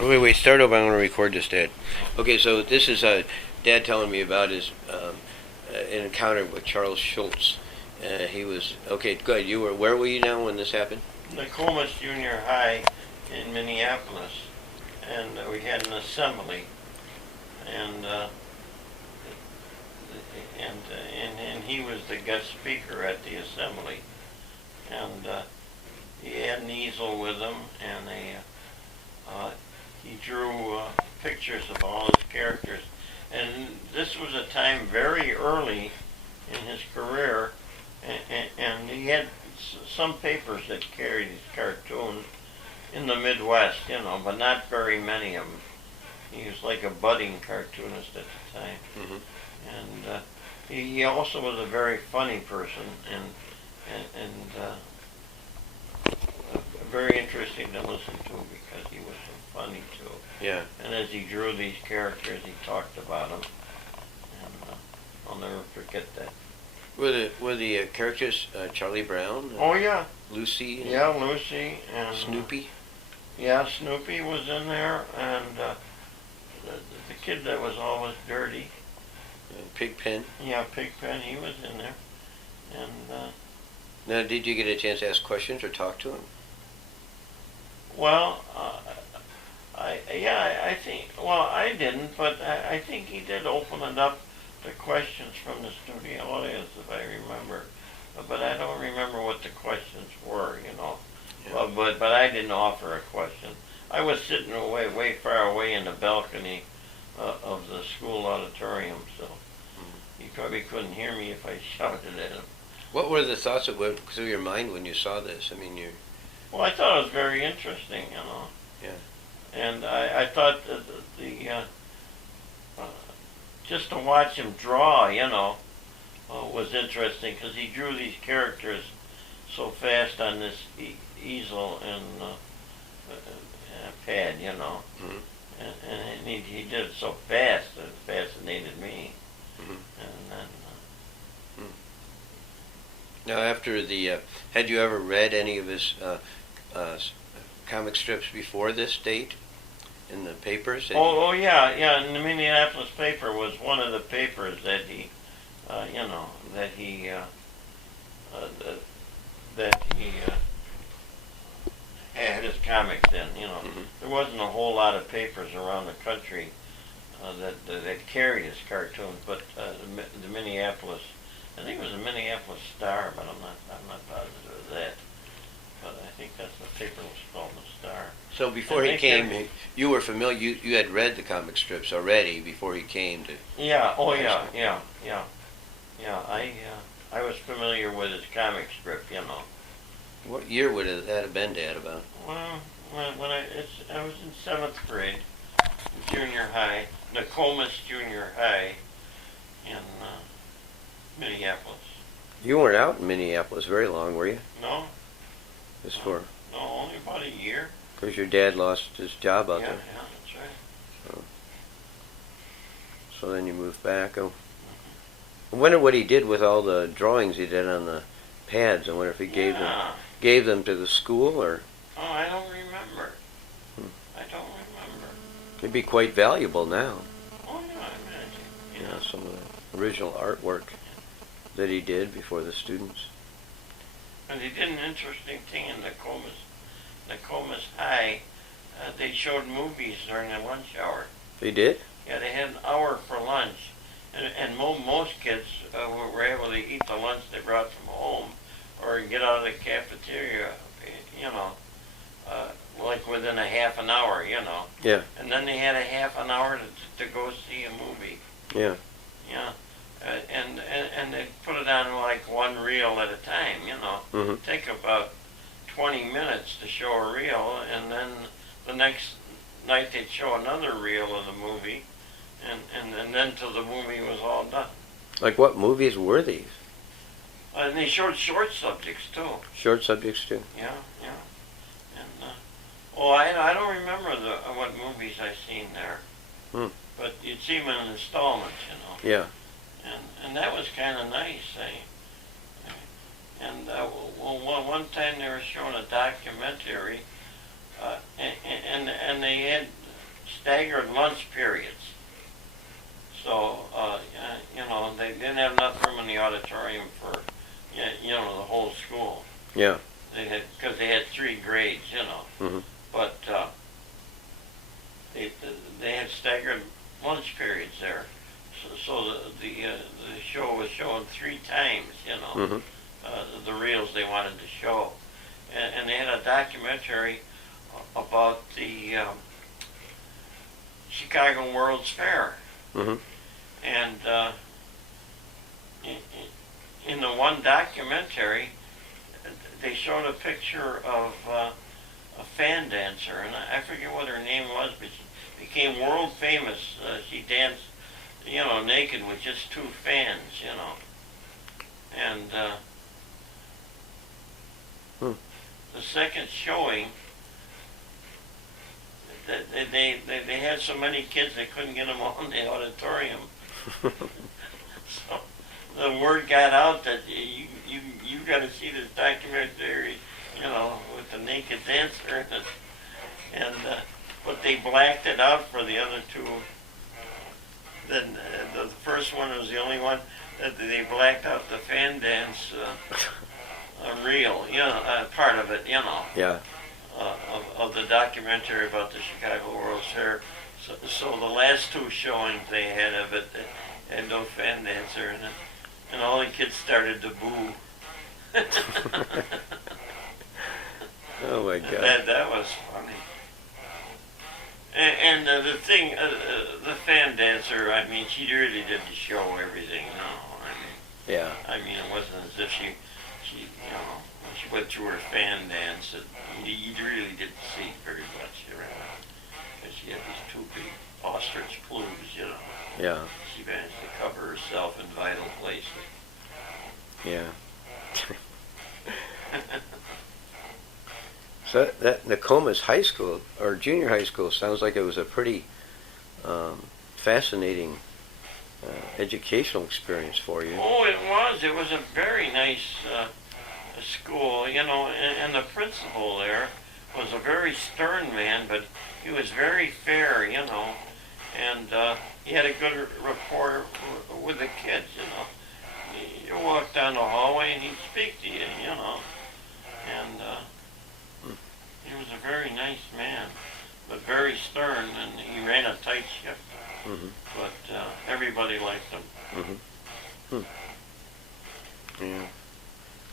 Wait, start over. I want to record this, Dad. Okay, so this is Dad telling me about his an encounter with Charles Schultz. He was okay. Good. Where were you now when this happened? Nokomis Junior High in Minneapolis, and we had an assembly, and he was the guest speaker at the assembly, and he had an easel with him, and he drew pictures of all his characters, and this was a time very early in his career, and he had some papers that carried his cartoons in the Midwest, but not very many of them. He was like a budding cartoonist at the time. Mm-hmm. And he also was a very funny person, and very interesting to listen to because he was so funny too. Yeah. And as he drew these characters, he talked about them, and I'll never forget that. Were the characters Charlie Brown? Oh yeah. Lucy? Yeah, Lucy and Snoopy? Yeah, Snoopy was in there, and the kid that was always dirty. Pigpen? Yeah, Pigpen, he was in there. And now, did you get a chance to ask questions or talk to him? well, I think, well, I didn't, but I think he did open it up to questions from the studio audience, if I remember. But I don't remember what the questions were, Yeah. Well, but I didn't offer a question. I was sitting way far away in the balcony of the school auditorium, so he probably couldn't hear me if I shouted at him. What were the thoughts that went through your mind when you saw this? I mean, Well, I thought it was very interesting, Yeah. And I thought that just to watch him draw, was interesting because he drew these characters so fast on this easel and pad, Mm-hmm. and he did it so fast that it fascinated me. Mm-hmm. And then, Now, after had you ever read any of his comic strips before this date in the papers? yeah. And the Minneapolis paper was one of the papers that he, had his comics in. Mm-hmm. There wasn't a whole lot of papers around the country that carried his cartoons, but the Minneapolis, I think it was a Minneapolis Star, but I'm not positive of that. But I think that's the paper was called the Star. So before he came, you were familiar. You had read the comic strips already before he came to. Yeah. Oh yeah. I was familiar with his comic strip. What year would that have been, Dad? About? Well, I was in 7th grade, junior high, Nokomis Junior High, in Minneapolis. You weren't out in Minneapolis very long, were you? No. Just for. No, only about a year. Because your dad lost his job out there. Yeah, that's right. So then you moved back. Oh. I wonder what he did with all the drawings he did on the pads. I wonder if he gave them to the school or. Oh, I don't remember. I don't remember. It'd be quite valuable now. Oh yeah, I imagine. Some of the original artwork that he did before the students. And he did an interesting thing in Nokomis High. They showed movies during the lunch hour. They did? Yeah, they had an hour for lunch. And most kids were able to eat the lunch they brought from home or get out of the cafeteria, like within a half an hour, Yeah. And then they had a half an hour to go see a movie. Yeah. Yeah. And they put it on like one reel at a time, Mm-hmm. Take about 20 minutes to show a reel, and then the next night they'd show another reel of the movie, and then till the movie was all done. Like what movies were these? And they showed short subjects too. Short subjects too? Yeah. And I don't remember what movies I seen there, but you'd see them in installments, Yeah. And that was kind of nice. And one time they were showing a documentary, and they had staggered lunch periods. So, they didn't have enough room in the auditorium for, the whole school. Yeah. Because they had 3 grades, Mm-hmm. But they had staggered lunch periods there. So the show was shown 3 times, Mm-hmm. the reels they wanted to show. And they had a documentary about the Chicago World's Fair. Mm-hmm. And in the one documentary, they showed a picture of a fan dancer, and I forget what her name was, but she became world famous. She danced, naked with just 2 fans, And the second showing, they had so many kids they couldn't get them all in the auditorium. So the word got out that you got to see this documentary, with the naked dancer in it, and but they blacked it out for the other 2. Then the first one was the only one that they blacked out the fan dance reel, part of it, Yeah. of the documentary about the Chicago World's Fair. So the last 2 showings they had of it had no fan dancer in it, and all the kids started to boo. Oh my God. That was funny. And the thing, the fan dancer, I mean, she really didn't show everything. No, Yeah. it wasn't as if she when she went through her fan dance, you really didn't see very much around. Because she had these 2 big ostrich plumes, Yeah. She managed to cover herself in vital places. Yeah. So that Nokomis High School or junior high school sounds like it was a pretty fascinating educational experience for you. Oh, it was. It was a very nice school, and the principal there was a very stern man, but he was very fair, and he had a good rapport with the kids, You walk down the hallway and he'd speak to you, and he was a very nice man, but very stern, and he ran a tight ship. Mm-hmm. But everybody liked him. Mm-hmm. Yeah.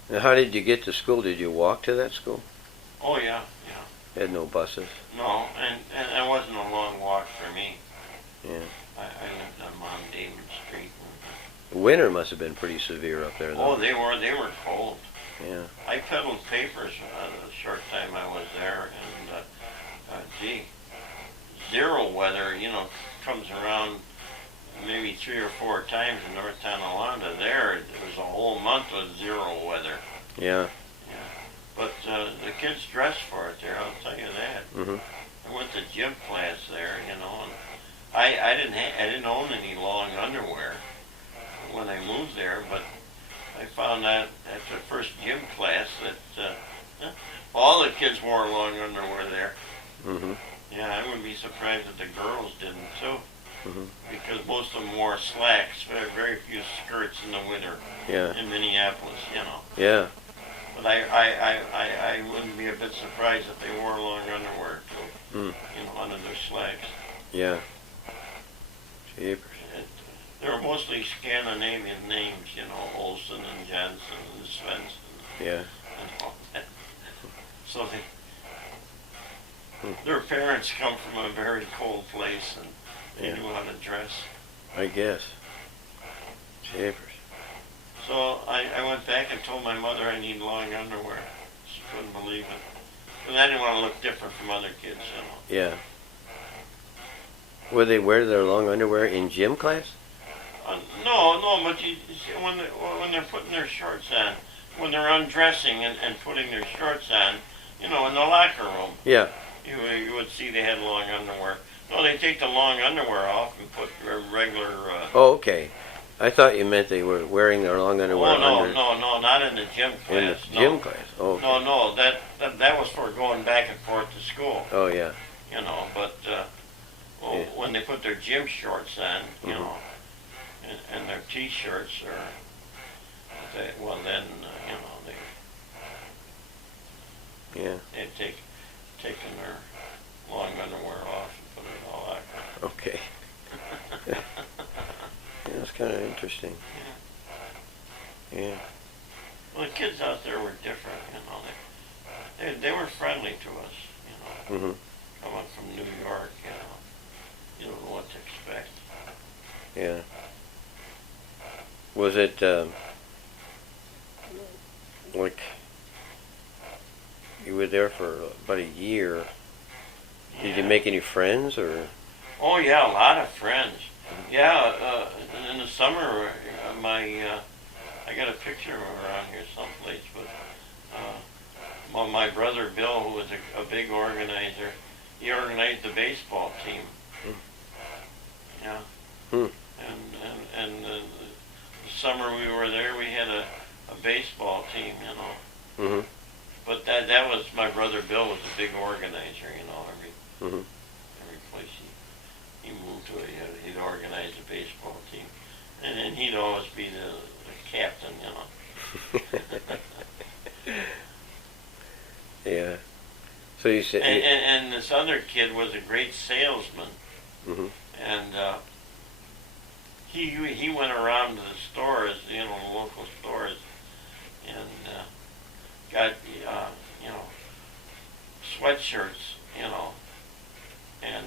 Now, how did you get to school? Did you walk to that school? Oh, yeah. Had no buses? No, and it wasn't a long walk for me. Yeah. I lived on David Street. The winter must have been pretty severe up there, though. Oh, they were cold. Yeah. I peddled papers the short time I was there, and zero weather, comes around maybe 3 or 4 times in North Tonawanda. There was a whole month with 0 weather. Yeah. But the kids dressed for it there, I'll tell you that. Mm-hmm. I went to gym class there, and I didn't own any long underwear when I moved there, but I found out at the first gym class that all the kids wore long underwear there. Mm-hmm. Yeah, I wouldn't be surprised if the girls didn't too, Mm-hmm. because most of them wore slacks, very few skirts in the winter Yeah. in Minneapolis, Yeah. But I wouldn't be a bit surprised if they wore long underwear too, Mm. under their slacks. Yeah. Jeepers. They were mostly Scandinavian names, Olson and Jensen and Svensson Yeah. and all that. So their parents come from a very cold place, and they Yeah. knew how to dress. I guess. Jeepers. So I went back and told my mother I need long underwear. She couldn't believe it. Because I didn't want to look different from other kids, Yeah. Would they wear their long underwear in gym class? No, but you see, when they're putting their shorts on, when they're undressing and putting their shorts on, in the locker room, Yeah. you would see they had long underwear. No, they take the long underwear off and put their regular... Oh, okay. I thought you meant they were wearing their long underwear under... No, not in the gym class. In the gym class? Oh, okay. No, that was for going back and forth to school, Oh, yeah. but put their gym shorts on, you know, and their t-shirts, or well then, you know, Yeah. they've taken their long underwear off and put it all out. Okay. Yeah, that's kind of interesting. Yeah. Well, the kids out there were different, you know. They were friendly to us, you know. Coming from New York, you don't know what to expect. Yeah. Was it like you were there for about a year? Did you make any friends, or? Oh yeah, a lot of friends. Yeah, in the summer, I got a picture of him around here someplace, but well, my brother Bill, who was a big organizer, he organized the baseball team. Yeah. And the summer we were there, we had a baseball team, you know. But that was, my brother Bill was a big organizer, you know. Every place he moved to, he'd organize a baseball team, and then he'd always be the captain, you know. Yeah. So you said. And this other kid was a great salesman, and he went around to the stores, you know, the local stores, and got you know, sweatshirts, you know, and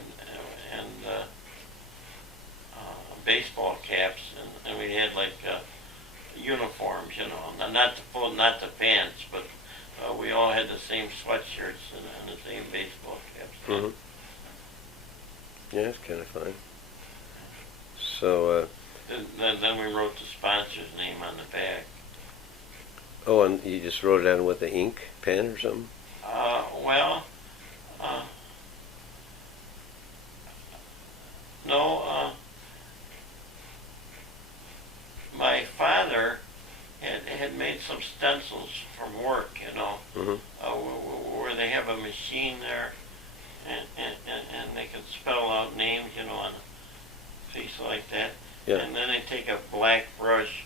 baseball caps, and we had like uniforms, you know, not the pants, but we all had the same sweatshirts and the same baseball caps. Yeah, it's kind of fun. So. Then we wrote the sponsor's name on the back. Oh, and you just wrote it down with the ink pen or something? Well, no. My father had made some stencils from work, you know, where they have a machine there, and they can spell out names, you know, on a piece like that. Yeah. And then they take a black brush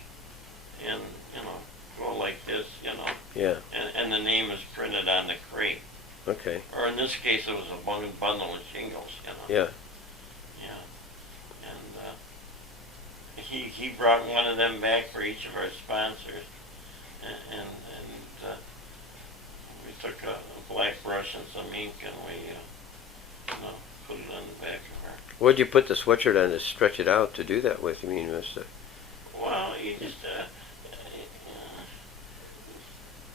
and, you know, go like this, you know. Yeah. And the name is printed on the crate. Okay. Or in this case, it was a bundle of shingles, you know. Yeah. Yeah. And he brought one of them back for each of our sponsors, and we took a black brush and some ink, and we you know, put it on the back of her. What'd you put the sweatshirt on to stretch it out to do that with? You mean, Well, you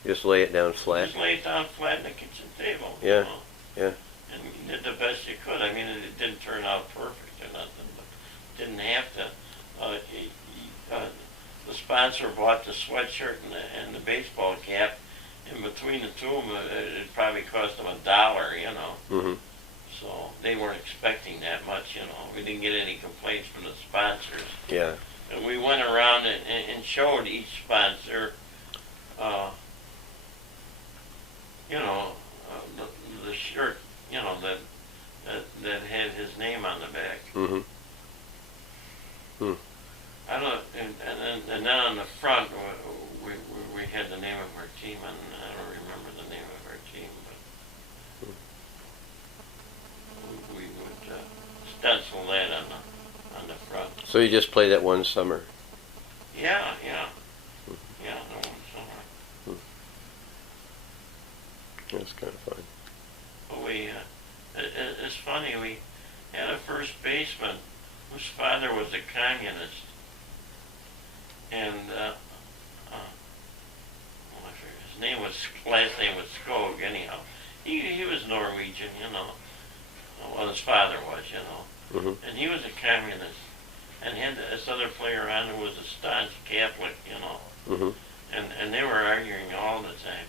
just lay it down flat? Just lay it down flat in the kitchen table. Yeah. You know? Yeah. And you did the best you could. I mean, it didn't turn out perfect or nothing, but didn't have to. The sponsor bought the sweatshirt and the baseball cap. In between the two of them, it probably cost them $1, you know. So they weren't expecting that much, you know. We didn't get any complaints from the sponsors. Yeah. And we went around and showed each sponsor, you know, the shirt, you know, that had his name on the back. I don't, and then on the front, we had the name of our team, and I don't remember the name of our team, but we would stencil that on the front. So you just played that one summer? Yeah, the one summer. That's kind of fun. But it's funny, we had a first baseman whose father was a communist, and last name was Skog, anyhow. He was Norwegian, you know. Well, his father was, you know. And he was a communist, and had this other player on who was a staunch Catholic, you know. And they were arguing all the time.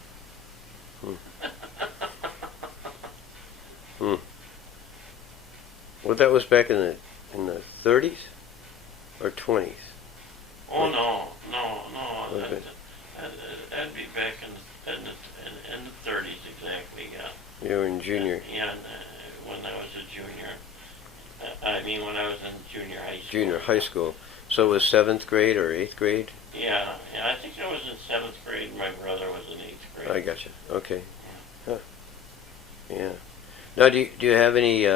Well, that was back in the 30s or 20s? Oh, no. Okay. That'd be back in the 30s, exactly, yeah. You were in junior. Yeah, when I was a junior. I I mean, when I was in junior high school. Junior high school. So it was 7th grade or 8th grade? Yeah, I think I was in 7th grade. My brother was in 8th grade. I gotcha. Okay. Huh. Yeah. Now, do you have any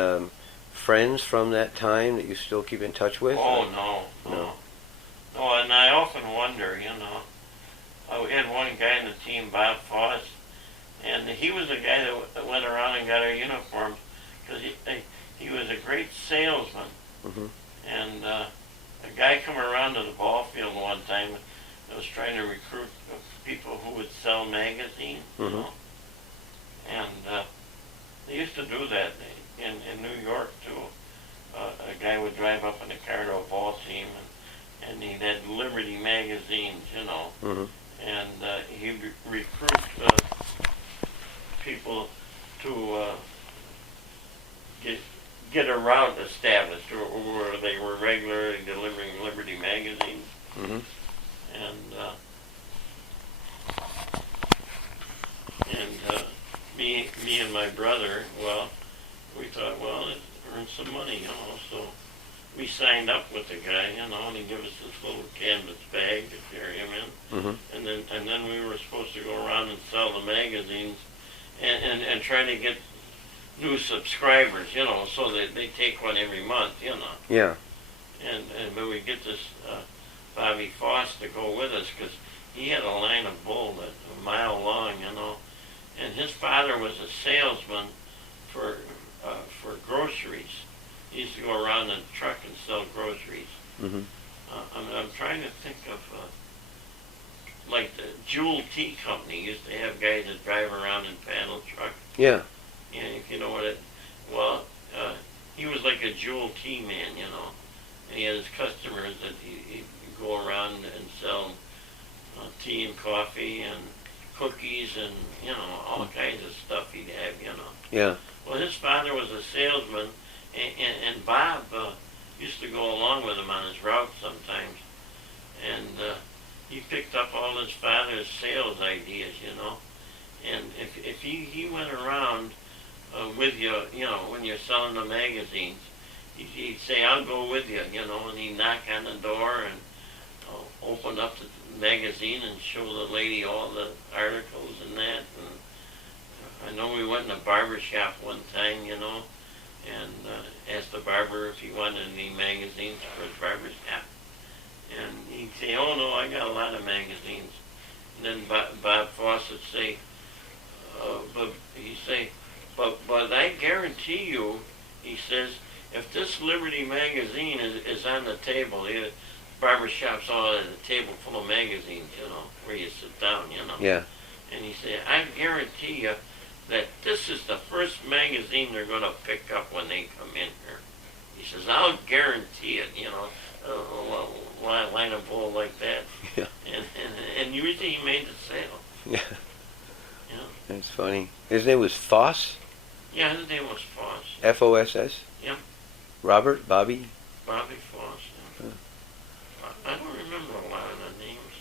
friends from that time that you still keep in touch with? Oh, no. No, and I often wonder, we had one guy in the team, Bob Foss, and he was the guy that went around and got our uniforms because he was a great salesman. Mm-hmm. And a guy come around to the ball field one time that was trying to recruit people who would sell magazines, Mm-hmm. And they used to do that in New York too. A guy would drive up in a car to a ball team, and he had Liberty magazines, Mm-hmm. and he'd recruit people to get a route established, or they were regularly delivering Liberty magazines, Mm-hmm. and me and my brother, well, we thought, well, let's earn some money, so we signed up with the guy, and he gave us this little canvas bag to carry him in, Mm-hmm. and then we were supposed to go around and sell the magazines, and try to get new subscribers, so that they take one every month, Yeah. but we get this Bobby Foss to go with us because he had a line of bull that a mile long, and his father was a salesman for groceries. He used to go around in a truck and sell groceries. Mm-hmm. I'm trying to think of, like the Jewel Tea Company used to have guys that drive around in paddle trucks. Yeah. And if you know what he was like a Jewel Tea man, and he had his customers that he'd go around and sell tea and coffee and cookies and, all kinds of stuff he'd have, Yeah. Well, his father was a salesman, and Bob used to go along with him on his route sometimes, and he picked up all his father's sales ideas, and if he went around with you, when you're selling the magazines, he'd say, I'll go with you, and he'd knock on the door and open up the magazine and show the lady all the articles and that. And I know we went in a barber shop one time, and asked the barber if he wanted any magazines for his barber shop. And he'd say, oh no, I got a lot of magazines. And then Bob Foss would say, but I guarantee you, he says, if this Liberty magazine is on the table, barber shops all at a table full of magazines, where you sit down, Yeah. And he said, I guarantee you that this is the first magazine they're going to pick up when they come in here. He says, I'll guarantee it, line of bull like that. Yeah. And usually he made the sale. Yeah. That's funny. His name was Foss? Yeah, his name was Foss. F-O-S-S? Yeah. Robert? Bobby? Bobby Foss. Yeah. I don't remember a lot of the names.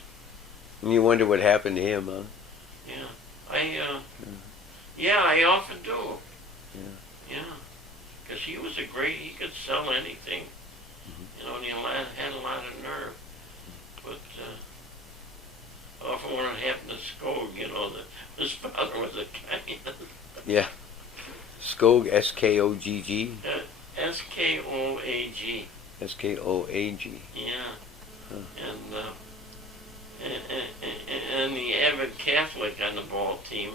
And you wonder what happened to him, huh? Yeah. I often do. Yeah. Yeah. Because he could sell anything. Mm-hmm. And he had a lot of nerve. But often when it happened to Skog, that his father was a guy. Yeah. Skog, S-K-O-G-G? S-K-O-A-G. S-K-O-A-G. Yeah. Huh. And the avid Catholic on the ball team,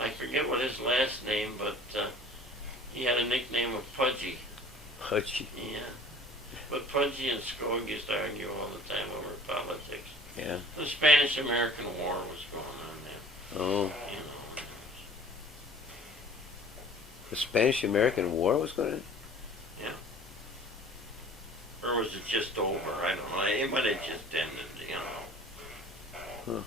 I forget what his last name, but he had a nickname of Pudgy. Pudgy. Yeah. But Pudgy and Skog used to argue all the time over politics. Yeah. The Spanish-American War was going on then. Oh. The Spanish-American War was going on? Yeah. Or was it just over? I don't know. It might have just ended, Huh.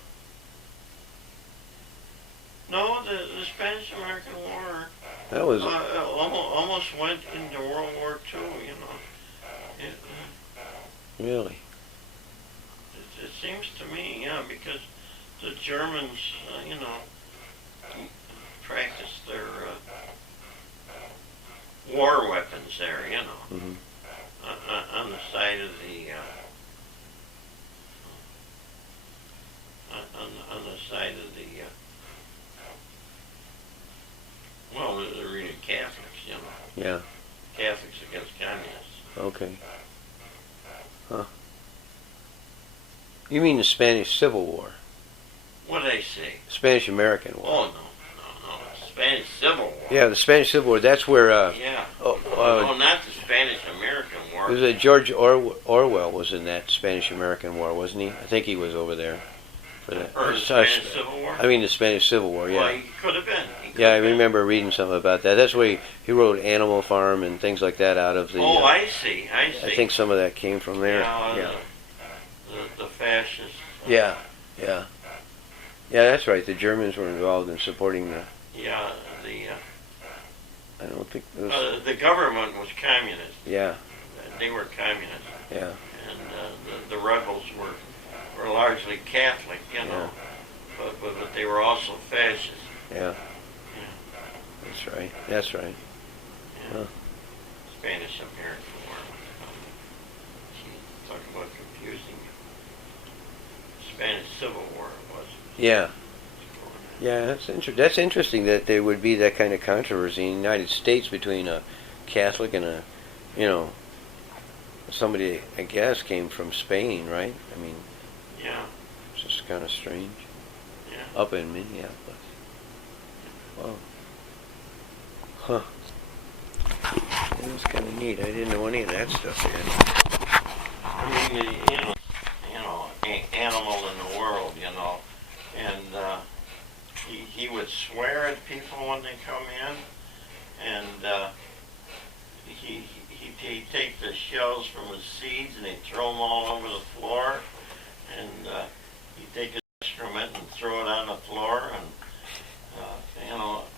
No, the Spanish-American War That was... almost went into World War II, Really? It seems to me, because the Germans, practiced their war weapons there, you know, Hmm. on the side of the on the side of the well, they're really Catholics, you know, Yeah. Catholics against communists. Okay. Huh. You mean the Spanish Civil War? What did I say? Spanish-American War. Oh no, Spanish Civil War. Yeah, the Spanish Civil War. That's where. Yeah. Oh, No, not the Spanish-American War. it was George Orwell was in that Spanish-American War, wasn't he? I think he was over there for that. Or the Spanish Civil War? I mean the Spanish Civil War. Yeah. Well, he could have been. Yeah, I remember reading something about that. That's where he wrote Animal Farm and things like that out of the. Oh, I see. I think some of that came from there. Yeah. The fascists. Yeah. Yeah. Yeah, that's right. The Germans were involved in supporting the. Yeah, I don't think it was. the government was communist. Yeah. They were communist. Yeah. And the rebels were largely Catholic, you know. Yeah. But they were also fascist. Yeah. Yeah. That's right. That's right. Yeah. Huh. Spanish-American War. Talk about confusing. Spanish Civil War it was. Yeah. Yeah, that's interesting that there would be that kind of controversy in the United States between a Catholic and a, somebody I guess came from Spain, right? I mean, Yeah. it's just kind of strange. Yeah. Up in Minneapolis. Wow. Huh. It was kind of neat. I didn't know any of that stuff yet. I mean, animal in the world, and he would swear at people when they come in, and he'd take the shells from the seeds and he'd throw them all over the floor, and he'd take his instrument and throw it on the floor, and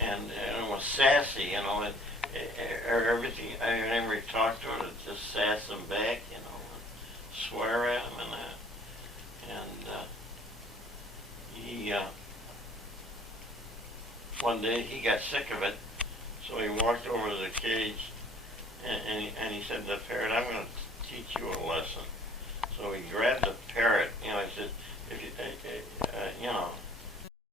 and it was sassy, and everything. Whenever he talked to it, it just sass him back, and swear at him and that. And he one day he got sick of it, so he walked over to the cage and he said to the parrot, "I'm going to teach you a lesson." So he grabbed the parrot, he said, "If you,